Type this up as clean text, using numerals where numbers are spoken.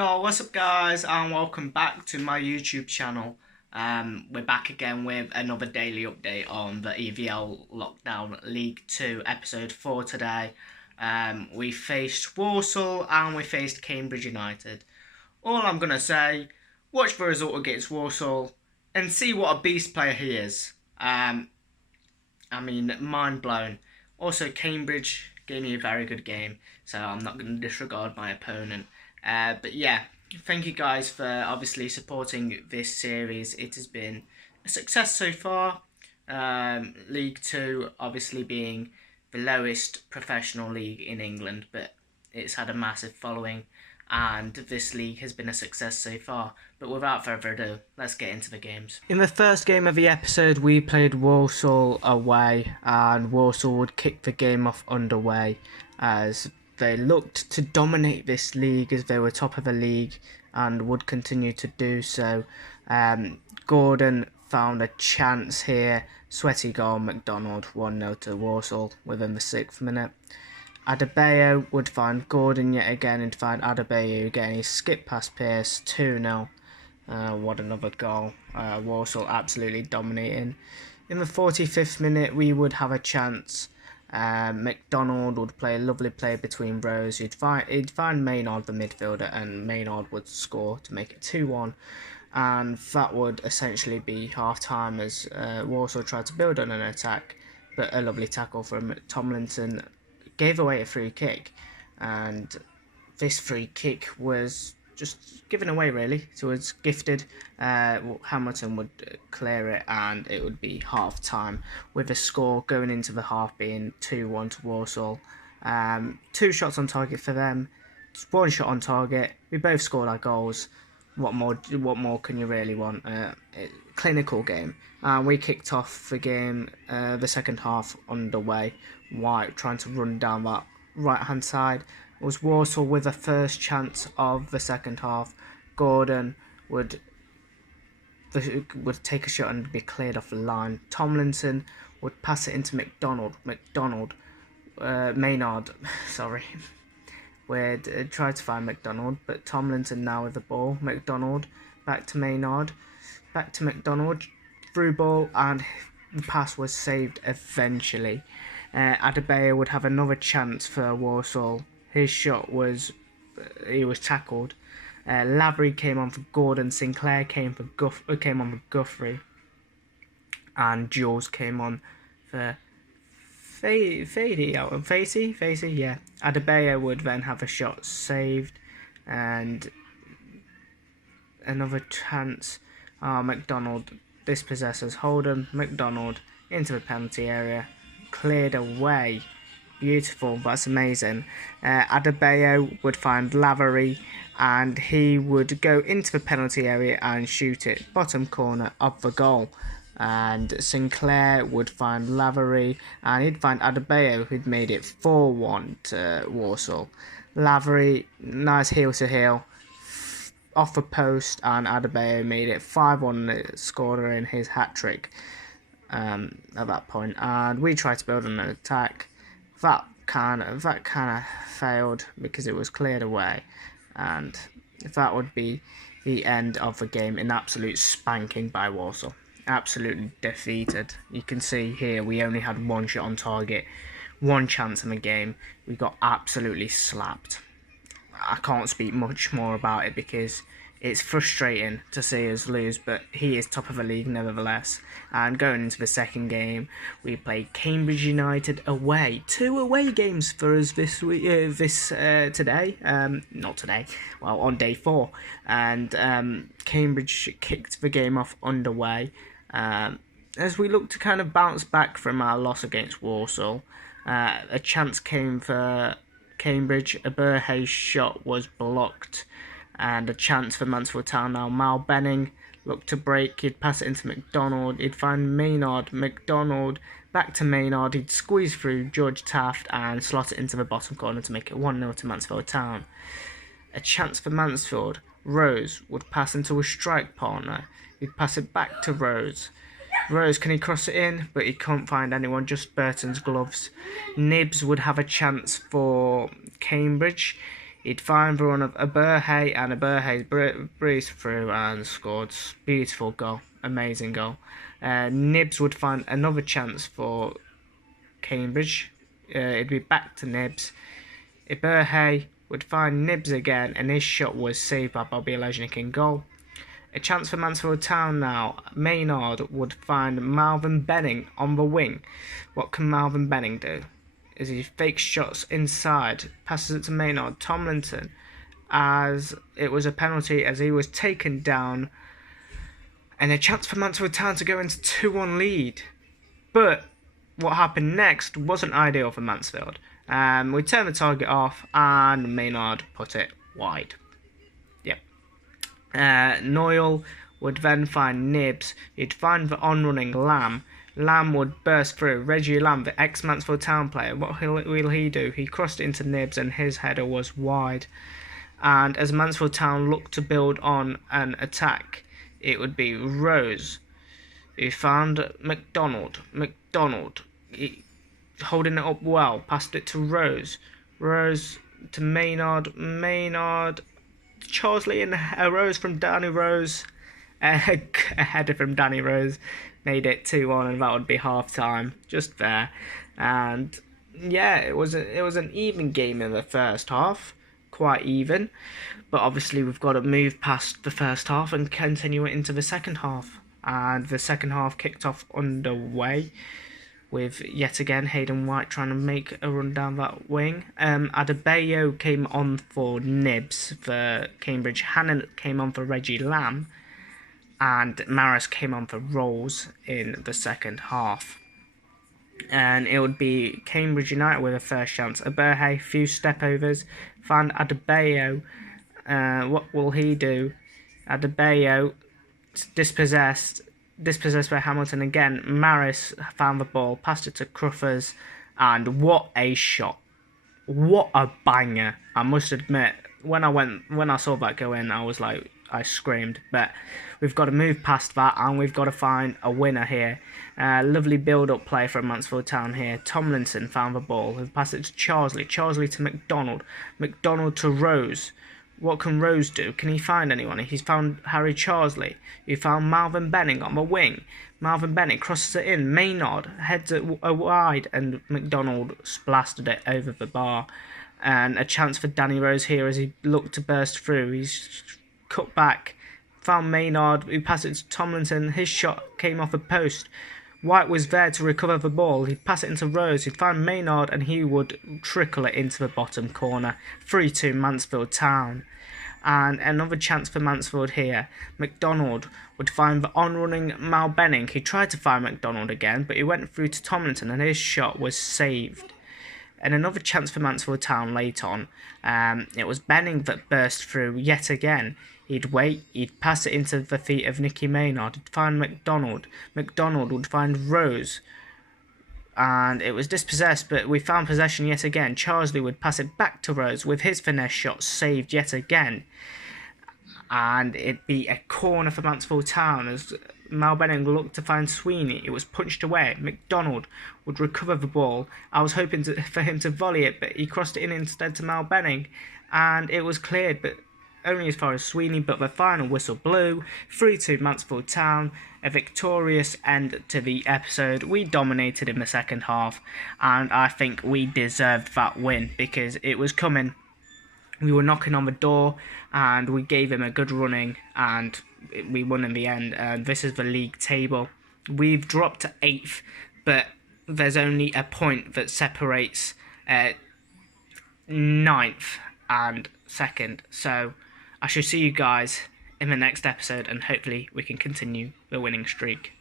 Yo, what's up guys, and welcome back to my YouTube channel. We're back again with another daily update on the EVL Lockdown League 2 episode 4 today. We faced Walsall and we faced Cambridge United. All I'm going to say, watch the result against Walsall and see what a beast player he is. Mind blown. Also, Cambridge gave me a very good game, so I'm not going to disregard my opponent. But yeah, thank you guys for obviously supporting this series. It has been a success so far. League 2 obviously being the lowest professional league in England, but it's had a massive following, and this league has been a success so far. But without further ado, let's get into the games. In the first game of the episode, we played Walsall away, and Walsall would kick the game off underway as they looked to dominate this league as they were top of the league and would continue to do so. Gordon found a chance here. Sweaty goal, McDonald 1-0 to Walsall within the 6th minute. Adebayo would find Gordon yet again and find Adebayo again. He skipped past Pearce, 2-0. What another goal. Walsall absolutely dominating. In the 45th minute, we would have a chance. McDonald would play a lovely play between rows. He'd find Maynard, the midfielder, and Maynard would score to make it 2-1. And that would essentially be half-time as Walsall tried to build on an attack. But a lovely tackle from Tomlinson gave away a free kick. And this free kick was just given away, really. So it was gifted. Hamilton would clear it and it would be half time with the score going into the half being 2-1 to Walsall. 2 shots on target for them, 1 shot on target. We both scored our goals. What more can you really want? Clinical game. We kicked off the game, the second half underway. White trying to run down that right hand side. It was Walsall with the first chance of the second half. Gordon would take a shot and be cleared off the line. Tomlinson would pass it into Maynard, sorry, would try to find McDonald, but Tomlinson now with the ball. McDonald back to Maynard, back to McDonald, through ball, and the pass was saved eventually. Adebayo would have another chance for Walsall. His shot was, he was tackled. Lavery came on for Gordon. Sinclair came on for Guthrie, and Jules came on for Facey. Yeah. Adebayo would then have a shot saved, and another chance. McDonald dispossesses Holden. McDonald into the penalty area, cleared away. Beautiful, that's amazing. Adebayo would find Lavery and he would go into the penalty area and shoot it bottom corner of the goal. And Sinclair would find Lavery and he'd find Adebayo, who'd made it 4-1 to Walsall. Lavery, nice heel to heel off the post, and Adebayo made it 5-1, scored in his hat-trick at that point. And we tried to build an attack. That kind of failed because it was cleared away, and that would be the end of the game. An absolute spanking by Walsall, absolutely defeated. You can see here we only had 1 shot on target, 1 chance in the game. We got absolutely slapped. I can't speak much more about it because it's frustrating to see us lose, but he is top of the league nevertheless. And going into the second game, we played Cambridge United away. 2 away games for us this week, today. Not today. Well, on day 4, and Cambridge kicked the game off underway. As we look to kind of bounce back from our loss against Walsall, a chance came for Cambridge. A Burhay's shot was blocked. And a chance for Mansfield Town now. Mal Benning looked to break. He'd pass it into McDonald. He'd find Maynard. McDonald back to Maynard. He'd squeeze through George Taft and slot it into the bottom corner to make it 1-0 to Mansfield Town. A chance for Mansfield. Rose would pass into a strike partner. He'd pass it back to Rose. Rose, can he cross it in? But he couldn't find anyone, just Burton's gloves. Nibs would have a chance for Cambridge. He'd find the run of Aberhay, and Aberhay breezed through and scored. Beautiful goal, amazing goal. Nibs would find another chance for Cambridge. It'd be back to Nibs. Aberhay would find Nibs again, and his shot was saved by Bobby Elejnik in goal. A chance for Mansfield Town now. Maynard would find Malvin Benning on the wing. What can Malvin Benning do? As he fakes shots inside, passes it to Maynard. Tomlinson, as it was a penalty as he was taken down. And a chance for Mansfield Town to go into 2-1 lead. But what happened next wasn't ideal for Mansfield. We turned the target off and Maynard put it wide. Noyle would then find Nibs. He'd find the on-running Lamb. Lamb would burst through. Reggie Lamb, the ex-Mansfield Town player, what will he do? He crossed into Nibs and his header was wide. And as Mansfield Town looked to build on an attack, it would be Rose who found McDonald. Holding it up well, passed it to Rose. Rose to Maynard. Charlesley and a Rose from Danny Rose. A header from Danny Rose made it 2-1, and that would be half time. Just there. And yeah, it was an even game in the first half. Quite even. But obviously we've got to move past the first half and continue it into the second half. And the second half kicked off underway, with yet again Hayden White trying to make a run down that wing. Adebayo came on for Nibs for Cambridge. Hannon came on for Reggie Lamb. And Maris came on for Rolls in the second half. And it would be Cambridge United with a first chance. Aberhay, few step-overs. Found Adebayo. What will he do? Adebayo dispossessed by Hamilton again. Maris found the ball, passed it to Cruffers, and what a shot. What a banger. I must admit, when I saw that go in, I screamed. But we've got to move past that, and we've got to find a winner here. Lovely build-up play from Mansfield Town here. Tomlinson found the ball, who passed it to Charlesley to McDonald to Rose. What can Rose do? Can he find anyone? He's found Harry Charlesley. He found Malvin Benning on the wing. Malvin Benning crosses it in. Maynard heads it wide, and McDonald blasted it over the bar. And a chance for Danny Rose here as he looked to burst through. He's cut back. Found Maynard, who passed it to Tomlinson. His shot came off a post. White was there to recover the ball. He'd pass it into Rose. He'd find Maynard, and he would trickle it into the bottom corner. 3-2 Mansfield Town. And another chance for Mansfield here. McDonald would find the on-running Mal Benning. He tried to find McDonald again, but he went through to Tomlinson, and his shot was saved. And another chance for Mansfield Town late on. It was Benning that burst through yet again. He'd wait, he'd pass it into the feet of Nicky Maynard. He'd find McDonald. McDonald would find Rose. And it was dispossessed, but we found possession yet again. Charlesley would pass it back to Rose with his finesse shot saved yet again. And it'd be a corner for Mansfield Town as Mal Benning looked to find Sweeney. It was punched away. McDonald would recover the ball. I was hoping for him to volley it, but he crossed it in instead to Mal Benning. And it was cleared, but only as far as Sweeney, but the final whistle blew. 3-2 Mansfield Town, a victorious end to the episode. We dominated in the second half, and I think we deserved that win because it was coming. We were knocking on the door, and we gave him a good running, and we won in the end. And this is the league table. We've dropped to 8th, but there's only a point that separates 9th and 2nd. So I shall see you guys in the next episode, and hopefully we can continue the winning streak.